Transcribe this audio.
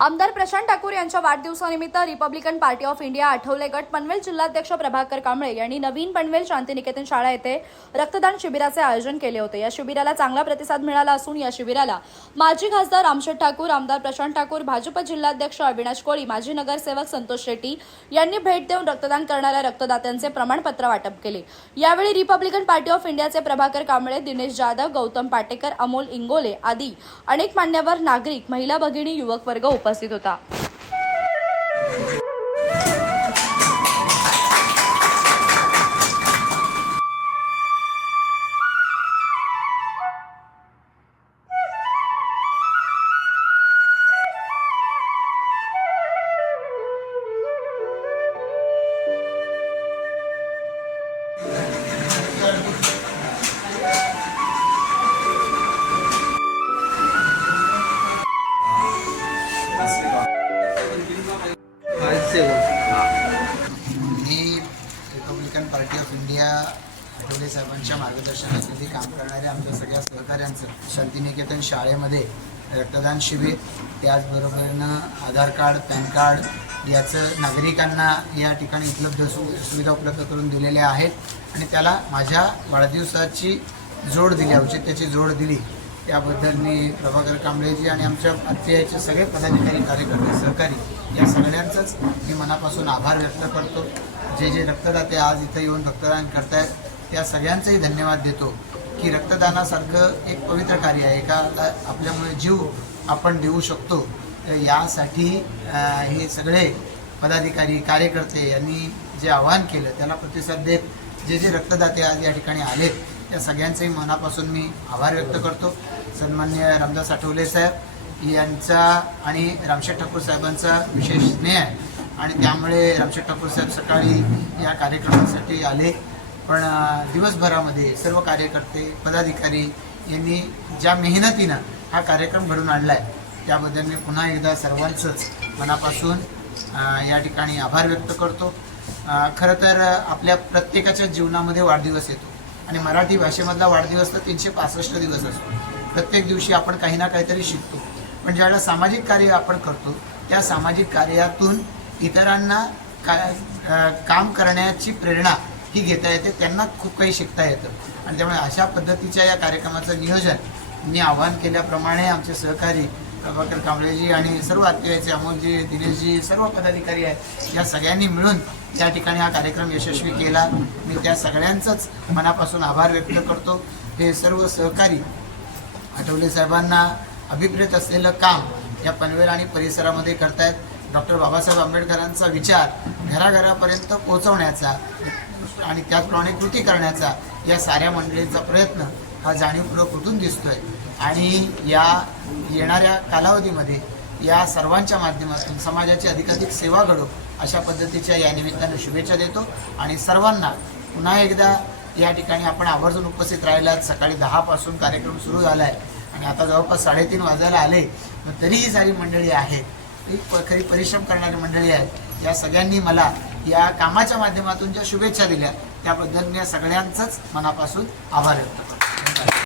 आमदार प्रशांत ठाकूर यांच्या वाढदिवसानिमित्त Republican Party of India Athawale गट पनवेल जिल्हाध्यक्ष प्रभाकर कांबळे यांनी नवीन पनवेल शांतिनिकेतन शाळा येथे रक्तदान शिबिराचे आयोजन केले होते. या शिबिराला चांगला प्रतिसाद मिळाला असून या शिबिराला माजी खासदार रामशेठ ठाकूर आमदार प्रशांत ठाकूर भाजप जिल्हाध्यक्ष अविनाश कोळी माजी नगरसेवक संतोष शेट्टी यांनी भेट देऊन रक्तदान करणाऱ्या रक्तदात्यांचे प्रमाणपत्र वाटप केले. यावेळी रिपब्लिकन पार्टी ऑफ इंडियाचे प्रभाकर कांबळे दिनेश जाधव गौतम पाटेकर अमोल इंगोले आदी अनेक मान्यवर नागरिक महिला भगिनी युवक वर्ग उपस्थित होता. ऑफ इंडिया आठवले साहेबांच्या मार्गदर्शनाखाली काम करणाऱ्या आमच्या सगळ्या सहकाऱ्यांचं शांतिनिकेतन शाळेमध्ये रक्तदान शिबिर त्याचबरोबरीनं आधार कार्ड पॅन कार्ड याचं नागरिकांना या ठिकाणी उपलब्ध सु सुविधा उपलब्ध करून दिलेल्या आहेत. आणि त्याला माझ्या वाढदिवसाची जोड दिली औचित्याची जोड दिली. त्याबद्दल मी प्रभाकर कांबळेजी आणि आमच्या अत्याचे सगळे पदाधिकारी कार्यकर्ते सहकारी या सगळ्यांचंच मी मनापासून आभार व्यक्त करतो. जे जे रक्तदाते आज इथं येऊन रक्तदान करतायत त्या सगळ्यांचंही धन्यवाद देतो की रक्तदानासारखं एक पवित्र कार्य आहे. एका आपल्यामुळे जीव आपण देऊ शकतो. तर यासाठी हे सगळे पदाधिकारी कार्यकर्ते यांनी जे आवाहन केलं त्याला प्रतिसाद देत जे जे रक्तदाते आज या ठिकाणी आलेत त्या सगळ्यांचंही मनापासून मी आभार व्यक्त करतो. सन्मान्य रामदास आठवले साहेब यांचा आणि रामशेठ ठाकूर साहेबांचा विशेष स्नेह आहे. आणि त्यामुळे रामशेठ ठाकूर साहेब सकाळी या कार्यक्रमासाठी आले. पण दिवसभरामध्ये सर्व कार्यकर्ते पदाधिकारी यांनी ज्या मेहनतीनं हा कार्यक्रम घडून आणला आहे त्याबद्दल मी पुन्हा एकदा सर्वांचंच मनापासून या ठिकाणी आभार व्यक्त करतो. खरं तर आपल्या प्रत्येकाच्या जीवनामध्ये वाढदिवस येतो. आणि मराठी भाषेमधला वाढदिवस तर तीनशे पासष्ट दिवस असतो. प्रत्येक दिवशी आपण काही ना काहीतरी शिकतो. पण ज्यावेळेला सामाजिक कार्य आपण करतो त्या सामाजिक कार्यातून इतरांना का काम करण्याची प्रेरणा ही घेता येते त्यांना खूप काही शिकता येतं. आणि त्यामुळे अशा पद्धतीच्या या कार्यक्रमाचं नियोजन मी आवाहन केल्याप्रमाणे आमचे सहकारी प्रभाकर कांबळेजी आणि सर्व अत्याचे अमोलजी दिनेशजी सर्व पदाधिकारी आहेत या सगळ्यांनी मिळून त्या ठिकाणी हा कार्यक्रम यशस्वी केला. मी त्या सगळ्यांचंच मनापासून आभार व्यक्त करतो. हे सर्व सहकारी आठवले साहेबांना अभिप्रेत असलेलं काम या पनवेल आणि परिसरामध्ये करतायत. डॉक्टर बाबासाहेब आंबेडकरांचा विचार घराघरापर्यंत पोहोचवण्याचा आणि त्याचप्रमाणे कृती करण्याचा या साऱ्या मंडळींचा प्रयत्न हा जाणीवपूर्वक कुठून दिसतोय. आणि या येणाऱ्या कालावधीमध्ये या सर्वांच्या माध्यमातून समाजाची अधिकाधिक सेवा घडो अशा पद्धतीच्या या निमित्तानं शुभेच्छा देतो. आणि सर्वांना पुन्हा एकदा या ठिकाणी आपण आवर्जून उपस्थित राहिलात. सकाळी दहापासून कार्यक्रम सुरू झाला आहे आणि आता जवळपास साडेतीन वाजायला आले. मग तरीही सारी मंडळी आहेत. ही प- खरी परिश्रम करणारी मंडळी आहेत. या सगळ्यांनी मला या कामाच्या माध्यमातून ज्या शुभेच्छा दिल्या त्याबद्दल मी या सगळ्यांचंच मनापासून आभार व्यक्त करतो.